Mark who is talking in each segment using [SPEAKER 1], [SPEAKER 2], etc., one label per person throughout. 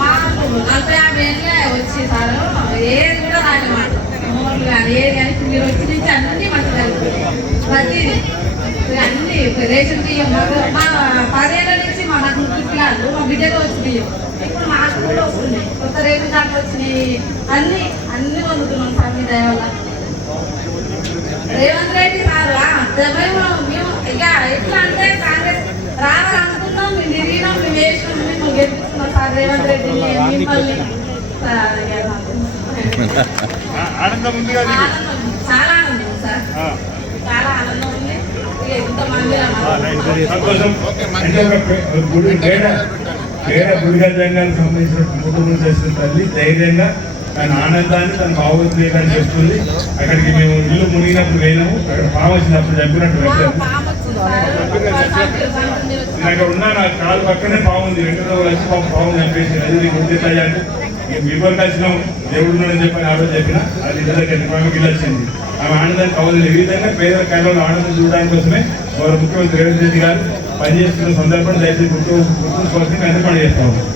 [SPEAKER 1] మాకు నలభై యాభై ఏళ్ళే వచ్చి సారు ఏది కూడా రాని మూడు కానీ ఏది కానీ మీరు వచ్చి నుంచి అన్నీ మంచి ప్రతిదీ అన్ని రేషన్ బియ్యం మాకు మా పదేళ్ళ నుంచి మా నాకు పిల్లలు మా బిడ్డలో వచ్చి బియ్యం ఇప్పుడు మాకు కూడా వస్తున్నాయి కొత్త రేటు కార్డులు వచ్చినాయి. అన్ని అన్ని పొందుతున్నాం సార్ మీ దయ వల్ల రేవంత్ రెడ్డి సార్ మేము ఇక ఎట్లా అంటే కాంగ్రెస్ రావాలనుకున్నాం మేము తిరిగినాం మేము వేసినాం. సార్ రేవంత్ రెడ్డిని మిమ్మల్ని
[SPEAKER 2] ఆనందం ఉంది
[SPEAKER 1] చాలా ఆనందం సార్ చాలా ఆనందం ఉంది
[SPEAKER 2] గుడి పేద పేద గుడిగా జంగానికి సంబంధించిన కుటుంబం చేసిన తల్లి ధైర్యంగా తన ఆనందాన్ని తన భావోద్వేగాన్ని చెప్తుంది అక్కడికి మేము ఇల్లు మునిగినప్పుడు వెళ్ళాము అక్కడ పాము వచ్చినప్పుడు చెప్పినట్టు పెట్టాము నేను అక్కడ ఉన్నా నా కాలు పక్కనే బాగుంది వెంకటరావు వచ్చి పాపం బాగుంది చంపేసి అది నీకు అయ్యాను బిఫోర్ కలిసినాం దేవుడు ఉన్నాడని చెప్పని ఆవిడ చెప్పిన అది నిజంగా ఆమెకి వచ్చింది. ఆమె ఆనందాన్ని కావాలి ఈ విధంగా పేద కాలంలో ఆనందం చూడడానికి కోసమే వారు ముఖ్యమంత్రి రేవంత్ రెడ్డి గారు పనిచేస్తున్న సందర్భం దయచేసి గుర్తు గుర్తుంచుకోవాల్సి మేము పని చేస్తా ఉన్నాం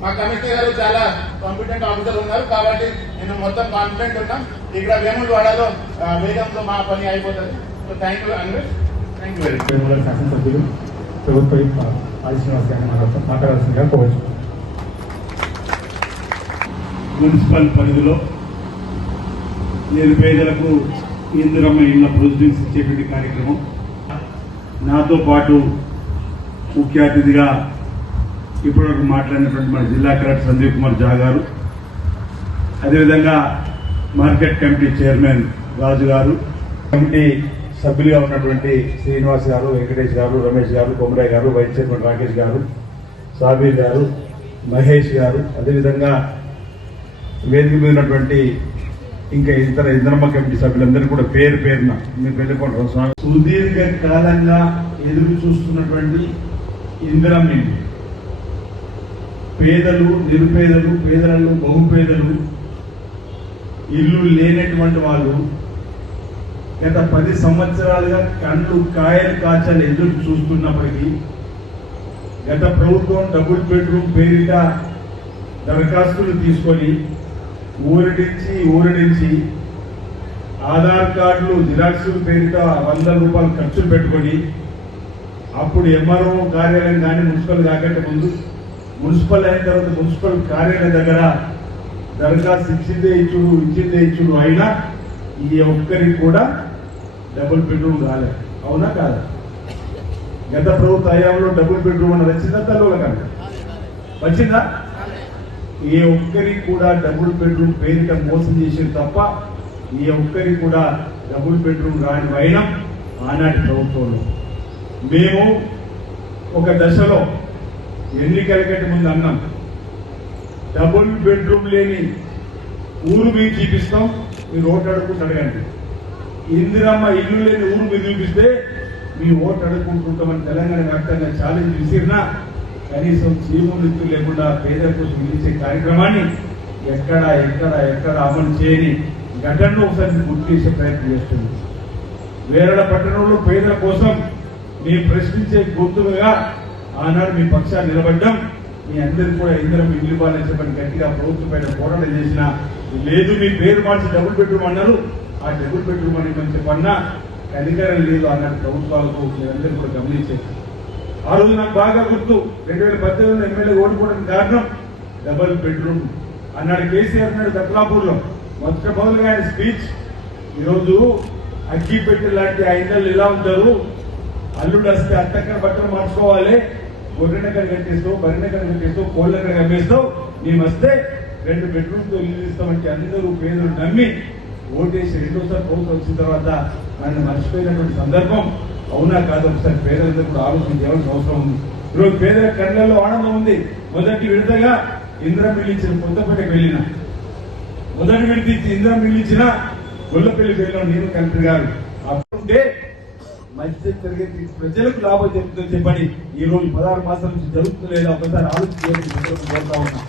[SPEAKER 3] మా కమిషనర్ గారు చాలా కాంపిటెంట్ ఆఫీసర్ ఉన్నారు కాబట్టి నేను మొత్తం కాన్ఫిడెంట్ ఉన్నాం. ఇక్కడ వేములవాడలో ఆ, వేగంతో మా పని అయిపోతుంది. So thank you Angrez thank you very much
[SPEAKER 2] Vemula శాసనసభ్యులు ప్రభుత్వ ఆది శ్రీనివాస్ గారిని మాట్లాడాల్సిందిగా కోవచ్చు
[SPEAKER 4] మున్సిపల్ పరిధిలో నిరుపేదలకు ఇందిరమ్మ ఇళ్ళ ప్రొసీడింగ్స్ ఇచ్చేటువంటి కార్యక్రమం. నాతో పాటు ముఖ్య అతిథిగా ఇప్పటివరకు మాట్లాడినటువంటి మన జిల్లా కలెక్టర్ సందీప్ కుమార్ జా గారు అదేవిధంగా మార్కెట్ కమిటీ చైర్మన్ రాజు గారు
[SPEAKER 2] కమిటీ సభ్యులుగా ఉన్నటువంటి శ్రీనివాస్ గారు వెంకటేష్ గారు రమేష్ గారు కొమరాయ్ గారు వైస్ చైర్మన్ రాకేష్ గారు సాబీర్ గారు మహేష్ గారు అదేవిధంగా వేదిక మీద ఉన్నటువంటి ఇంకా ఇతర ఇంద్రమ్మ కమిటీ సభ్యులందరూ కూడా పేరు పేరున మీకు వెళ్ళిపోవడం స్వామి.
[SPEAKER 4] సుదీర్ఘ కాలంగా ఎదురు చూస్తున్నటువంటి ఇందిరం పేదలు నిరుపేదలు పేదలను బహుపేదలు ఇల్లు లేనటువంటి వాళ్ళు గత పది సంవత్సరాలుగా కండ్లు కాయలు కాచలు ఎదురు చూస్తున్నప్పటికీ గత ప్రభుత్వం డబుల్ బెడ్రూమ్ పేరిట దరఖాస్తులు తీసుకొని ఊరడించి ఊరడించి ఆధార్ కార్డులు జిరాక్సులు పేరిట వంద రూపాయలు ఖర్చులు పెట్టుకొని అప్పుడు ఎంఆర్ఓ కార్యాలయం కానీ మున్సిపల్ కాకంటే ముందు మున్సిపల్ అయిన తర్వాత మున్సిపల్ కార్యాలయం దగ్గర దరఖాస్తు ఇచ్చిందే ఇచ్చుడు ఇచ్చిందే ఇచ్చుడు అయినా ఈ ఒక్కరికి కూడా డబుల్ బెడ్రూమ్ రాలేదు అవునా కాదా? గత ప్రభుత్వ హయాంలో డబుల్ బెడ్రూమ్ అని వచ్చిందా తల్లుల కనుక వచ్చిందా? ఏ ఒక్కరికి కూడా డబుల్ బెడ్రూమ్ పేరిట మోసం చేసేది తప్ప ఏ ఒక్కరికి కూడా డబుల్ బెడ్రూమ్ రాని వైనం ఆనాటి ప్రభుత్వంలో. మేము ఒక దశలో ఎన్నికలకంటే ముందు అన్నాం. డబుల్ బెడ్రూమ్ లేని ఊరు మీరు చూపిస్తాం. మీరు ఓటు అడుగుకుంటూ అడగండి ఇందిరమ్మ ఇల్లు లేని ఊరు మీరు చూపిస్తే మీ ఓటు అడుగుకుంటుంటామని తెలంగాణ వ్యాప్తంగా ఛాలెంజ్ విసిరినా కనీసం చీములు లేకుండా పేదల కోసం నిలిచే కార్యక్రమాన్ని ఎక్కడ ఎక్కడ ఎక్కడ అమలు చేయని ఘటనను ఒకసారి గుర్తు చేసే ప్రయత్నం చేస్తుంది. వేరడ పట్టణంలో పేదల కోసం మీరు ప్రశ్నించే గుర్తుగా ఆనాడు మీ పక్షాన్ని నిలబడ్డం. మీ అందరికి కూడా ఇందరం ఇల్లు ఇవ్వాలని చెప్పని గట్టిగా ప్రభుత్వం పైన పోరాటం చేసిన లేదు మీ పేరు మార్చి డబుల్ బెడ్రూమ్ అన్నారు. ఆ డబుల్ బెడ్రూమ్ అని మంచి చెప్పన్నా అధికారం లేదు అన్నట్టు ప్రభుత్వాలకు మీరందరూ కూడా గమనించారు. ఆ రోజు నాకు బాగా గుర్తు రెండు వేల పద్దెనిమిది ఎమ్మెల్యే ఓడిపోవడానికి కారణం డబుల్ బెడ్రూమ్ అన్నాడు కేసీఆర్ అన్నాడు దక్లాపూర్లో మొదట మొదలుగా ఆయన స్పీచ్. ఈరోజు అగ్గి పెట్టి లాంటి ఆ ఇళ్ళలు ఎలా ఉంటారు? అల్లుడు వస్తే అత్తక్కడ బట్టలు మార్చుకోవాలి. గొర్రెనక్కడ కట్టేస్తావు బర్రెనక్కడ కట్టేస్తావు కోళ్ళక్కడ కమ్మేస్తావు మేము వస్తే రెండు బెడ్రూమ్తో ఇల్లు ఇస్తామంటే అందరూ పేదలు నమ్మి ఓటేసి రెండోసారి ప్రభుత్వం వచ్చిన తర్వాత నన్ను మర్చిపోయినటువంటి సందర్భం అవునా కాదు? ఒకసారి పేదలందరూ కూడా ఆలోచన అవసరం ఉంది. ఈరోజు పేదల కళ్ళల్లో ఆనందం ఉంది. మొదటి విడతగా ఇంద్రం మిల్లించిన కొత్తపేటకు వెళ్ళిన. మొదటి విడత ఇచ్చి ఇంద్రం మిల్లించిన గొల్లపల్లికి వెళ్ళిన నేను కలెక్టర్ గారు. అప్పుడుంటే మధ్య తరగతి ప్రజలకు లాభం చెప్తుందని చెప్పని ఈ రోజు పదహారు మాసాల నుంచి జరుగుతుందా ఒకసారి ఆలోచించాలని కోరుతా ఉన్నా.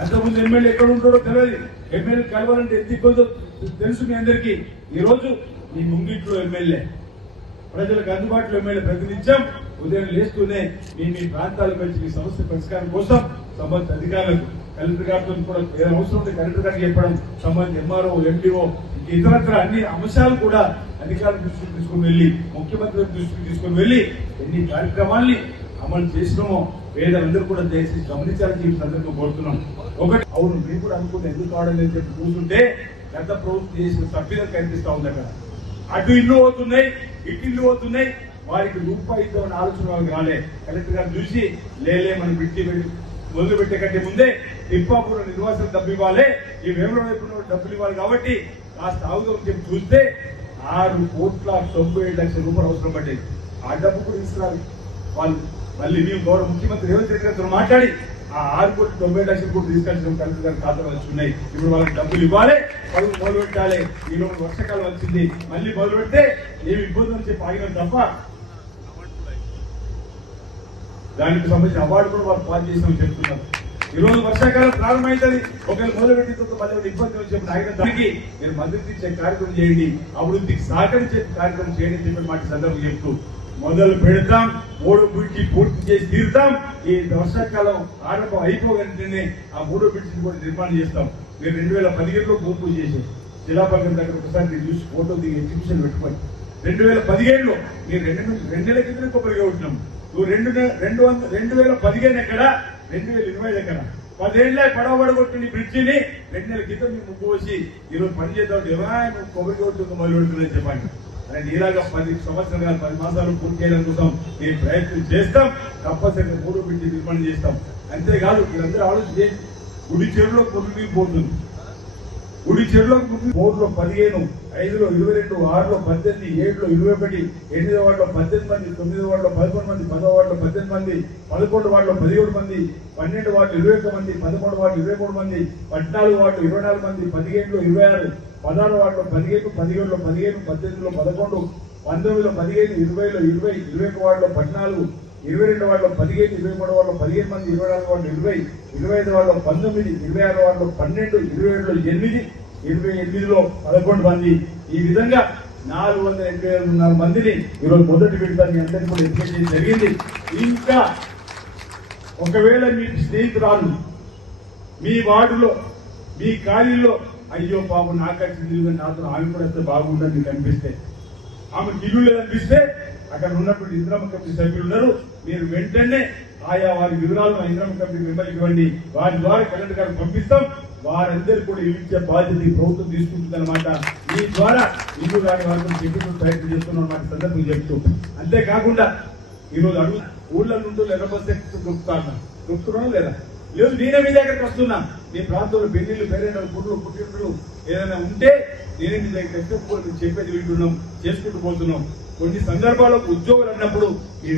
[SPEAKER 4] అంతకుముందు ఎమ్మెల్యే ఎక్కడ ఉంటారో తెలియదు ఎమ్మెల్యే కలవాలంటే ఎంత ఇబ్బందో తెలుసు మీ అందరికీ. ఈ రోజు మీ ముంగిట్లో ఎమ్మెల్యే. ప్రజలకు అందుబాటులో ఎమ్మెల్యే ప్రతినిత్యం ఉదయం లేస్తూనే మీ మీ ప్రాంతాలకు వచ్చి మీ సమస్య పరిష్కారం కోసం సంబంధిత అధికారులకు కలెక్టర్ గారితో కూడా ఏదైనా అవసరం ఉంటే కలెక్టర్ గారికి చెప్పడం సంబంధించి ఎంఆర్ఓ ఎండిఓ ఇతరత్ర అన్ని అంశాలు కూడా అధికారుల దృష్టికి తీసుకుని వెళ్ళి ముఖ్యమంత్రి దృష్టికి తీసుకుని వెళ్ళి ఎన్ని కార్యక్రమాల్ని అమలు చేసినామో పేదలందరూ కూడా దయచేసి గమనించాలని చెప్పి అందరికీ కోరుతున్నాం. ఒకటి అవును మేము కూడా అనుకుంటే ఎందుకు కావడం చెప్పి చూస్తుంటే గత ప్రభుత్వం చేసిన తప్పిదం కనిపిస్తా ఉంది అక్కడ. అటు ఇల్లు అవుతున్నాయి ఇటు ఇల్లు అవుతున్నాయి వారికి రూపాయి ఇద్దామని ఆలోచన వాళ్ళకి రాలే. కలెక్టర్ గారు చూసి లేలే మనం బిడ్డి మొదలు పెట్టే కంటే ముందే తిప్పాపూర్ నిర్వాసం డబ్బు ఇవ్వాలి ఈ వేమలో వైపు డబ్బులు ఇవ్వాలి కాబట్టి కాస్త ఆగుదామని చెప్పి చూస్తే ఆరు కోట్ల తొంభై ఏడు లక్షల రూపాయలు అవసరం పడ్డాయి ఆ డబ్బు కూడా ఇస్తున్నారు వాళ్ళు మళ్ళీ మేము గౌరవ ముఖ్యమంత్రి రేవంత్ రెడ్డి గారితో మాట్లాడి ఆ ఆరు కోట్ల తొంభై లక్షలు కూడా తీసుకెళ్ళడం కలెక్టర్ గారి ఖాతాలో వచ్చి ఉన్నాయి. ఇప్పుడు వాళ్ళకి డబ్బులు ఇవ్వాలి వాళ్ళు మొదలు పెట్టాలి ఈ లోపు వర్షాకాలం వచ్చింది. మళ్ళీ మొదలు పెడితే ఏమి ఇబ్బంది అని చెప్పి ఆగినాం తప్ప దానికి సంబంధించిన అవార్డు కూడా వాళ్ళు పాస్ చేసినామని చెప్తున్నారు. ఈ రోజు వర్షాకాలం ప్రారంభమవుతుంది ఒకవేళ మొదలు పెట్టిన తర్వాత మళ్ళీ ఇబ్బంది వచ్చి చెప్పిన ఆయన దానికి మీరు మద్దతు ఇచ్చే కార్యక్రమం చేయండి. అభివృద్ధికి సహకరించే కార్యక్రమం చేయండి అని చెప్పి మాట సందర్భం చెప్తూ మొదలు పెడతాం. మూడు బ్రిడ్జి పూర్తి చేసి తీరుతాం. ఈ వర్షాకాలం ఆరంభం అయిపోగానే ఆ మూడో బ్రిడ్జిని కూడా నిర్మాణం చేస్తాం. మీరు రెండు వేల పదిహేడులో భూపూజ పూజ చేశారు దగ్గర ఒకసారి మీరు చూసి ఫోటో దిగి ఎగ్జిబిషన్ పెట్టుకోండి. రెండు వేల పదిహేడులో మీరు రెండు రెండు నెలల క్రితం కొబ్బరిగా ఉంటున్నాం నువ్వు రెండు రెండు వందల రెండు వేల పదిహేను ఎక్కడ రెండు వేల ఇరవై ఎక్కడ పదేళ్ళే పడవ పడగొట్టిన బ్రిడ్జిని రెండు నెలల క్రితం మీరు ముగ్గు వచ్చి ఈరోజు పని చేద్దాం ఎవరా నువ్వు కొబ్బరి కొట్టుకు మొదలు పెడుతుందని చెప్పండి. అదే నీలాగా పది సంవత్సరాలు పది మాసాలు పూర్తి చేయడం కోసం మేము ప్రయత్నం చేస్తాం తప్పనిసరిగా మూడో బ్రిడ్జి నిర్మాణం చేస్తాం. అంతేకాదు మీరందరూ ఆలోచించే గుడి చెరువులో కొద్ది పోతుంది. గుడి చెరువులో మూడులో పదిహేను ఐదులో ఇరవై రెండు ఆరులో పద్దెనిమిది ఏడులో ఇరవై ఒకటి ఎనిమిదో వాళ్ళలో పద్దెనిమిది మంది తొమ్మిది వాళ్ళలో పదకొండు మంది పదో వాళ్ళలో పద్దెనిమిది మంది పదకొండు వాళ్ళలో పదిహేడు మంది పన్నెండు వాళ్ళు ఇరవై ఒక్క మంది పదకొండు వాళ్ళు ఇరవై మూడు మంది పద్నాలుగు వాళ్ళు ఇరవై నాలుగు మంది పదిహేడులో ఇరవై ఆరు పదహారు వాళ్ళలో పదిహేను పదిహేడులో పదిహేను పద్దెనిమిదిలో పదకొండు పంతొమ్మిదిలో పదిహేను ఇరవైలో ఇరవై ఇరవై ఒక వాళ్ళలో పద్నాలుగు ఇరవై రెండు వాళ్ళ పదిహేను ఇరవై మూడు వాళ్ళు పదిహేను మంది ఇరవై నాలుగు వాళ్ళు ఇరవై ఇరవై ఐదు వాళ్ళు పంతొమ్మిది ఇరవై ఆరు వాళ్ళు పన్నెండు ఇరవై ఏడులో ఎనిమిది ఇరవై ఎనిమిదిలో పదకొండు మంది. ఈ విధంగా నాలుగు వందల ఎనభై నాలుగు మందిని ఈరోజు మొదటి విడతాన్ని అందరికీ కూడా ఎంపిక చేయడం జరిగింది. ఇంకా ఒకవేళ మీ స్నేహితురాలు మీ వార్డులో మీ ఖాళీలో అయ్యో పాపం నాకు నాతో ఆమె కూడా వస్తే బాగుండని అనిపిస్తే ఆమె ఇల్లు లేదనిపిస్తే అక్కడ ఉన్నటువంటి ఇంద్రమ్మ కమిటీ సభ్యులు ఉన్నారు. మీరు వెంటనే ఆయా వారి వివరాలను ఇంద్రమ్మ కమిటీ మెంబర్కి ఇవ్వండి. వారి ద్వారా కలెక్టర్ గారికి పంపిస్తాం. వారందరూ కూడా ఇచ్చే బాధ్యత ఈ ప్రభుత్వం తీసుకుంటుందన్నమాట. మీ ద్వారా ఇల్లు రాని వారికి చెప్పిన ప్రయత్నం చేస్తున్నాం అన్నమాట సందర్భం చెప్తూ. అంతేకాకుండా ఈరోజు అడుగు ఊళ్ళ నుండి ఎర్రబస్ దొరుకుతాను దొరుకుతున్నాం లేదా? లేదు నేనే మీ దగ్గరికి వస్తున్నా. మీ ప్రాంతంలో పెళ్ళిళ్ళు పేరెంట్లు గుడ్లు పుట్టినట్లు ఏదైనా ఉంటే నేనే మీ దగ్గరికి వస్తే చెప్పేది వింటున్నాం చేసుకుంటూ పోతున్నాం. కొన్ని సందర్భాల్లో ఉద్యోగులు అన్నప్పుడు ఈ